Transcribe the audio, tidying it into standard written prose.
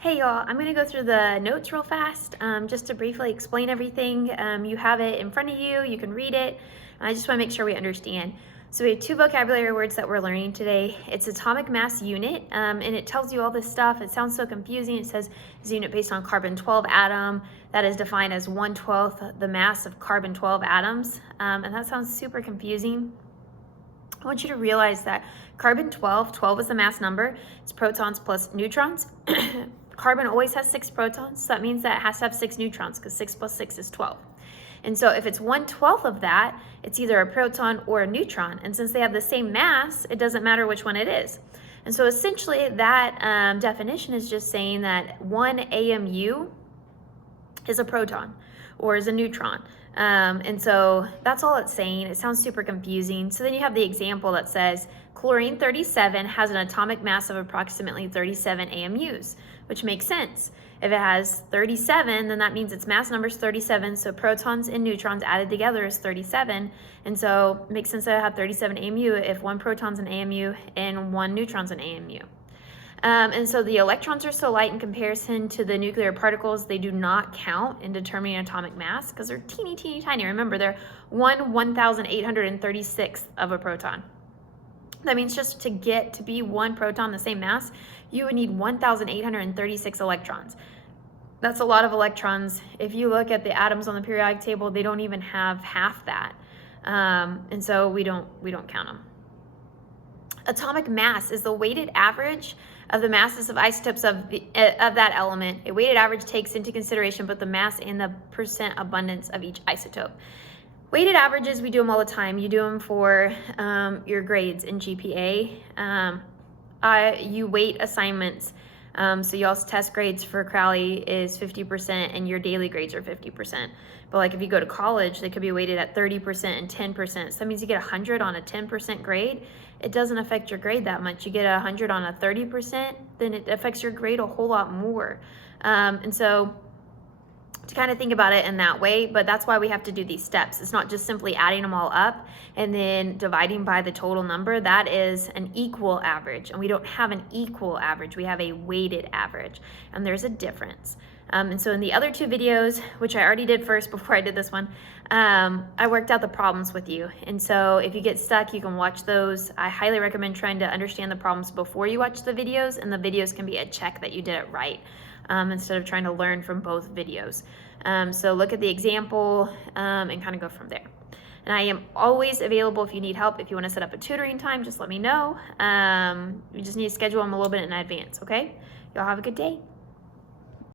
Hey y'all, I'm gonna go through the notes real fast just to briefly explain everything. You have it in front of you, you can read it. I just wanna make sure we understand. So we have two vocabulary words that we're learning today. It's atomic mass unit, and it tells you all this stuff. It sounds so confusing. It says it's a unit based on carbon-12 atom that is defined as 1/12 the mass of carbon-12 atoms. And that sounds super confusing. I want you to realize that carbon-12, 12 is the mass number, it's protons plus neutrons. Carbon always has 6 protons, so that means that it has to have 6 neutrons because 6 plus 6 is 12. And so if it's 1/12 of that, it's either a proton or a neutron. And since they have the same mass, it doesn't matter which one it is. And so essentially that definition is just saying that 1 AMU is a proton or is a neutron. And so that's all it's saying. It sounds super confusing. So then you have the example that says chlorine 37 has an atomic mass of approximately 37 AMUs, which makes sense. If it has 37, then that means its mass number is 37. So protons and neutrons added together is 37. And so it makes sense that it have 37 AMU if one proton's an AMU and one neutron's an AMU. And so the electrons are so light in comparison to the nuclear particles, they do not count in determining atomic mass because they're teeny, teeny, tiny. Remember, they're 1/1836th of a proton. That means just to get to be one proton the same mass, you would need 1,836 electrons. That's a lot of electrons. If you look at the atoms on the periodic table, they don't even have half that. And so we don't count them. Atomic mass is the weighted average of the masses of isotopes of that element. A weighted average takes into consideration both the mass and the percent abundance of each isotope. Weighted averages, we do them all the time. You do them for your grades in GPA. You weight assignments. So y'all's test grades for Crowley is 50% and your daily grades are 50%. But like if you go to college, they could be weighted at 30% and 10%. So that means you get 100 on a 10% grade. It doesn't affect your grade that much. You get 100 on a 30%, then it affects your grade a whole lot more. And so to kind of think about it in that way, but that's why we have to do these steps. It's not just simply adding them all up and then dividing by the total number. That is an equal average, and we don't have an equal average. We have a weighted average, and there's a difference. And so in the other two videos, which I already did first before I did this one, I worked out the problems with you. And so if you get stuck, you can watch those. I highly recommend trying to understand the problems before you watch the videos, and the videos can be a check that you did it right. Instead of trying to learn from both videos. So look at the example and kind of go from there. And I am always available if you need help. If you want to set up a tutoring time, just let me know. You just need to schedule them a little bit in advance, okay? Y'all have a good day.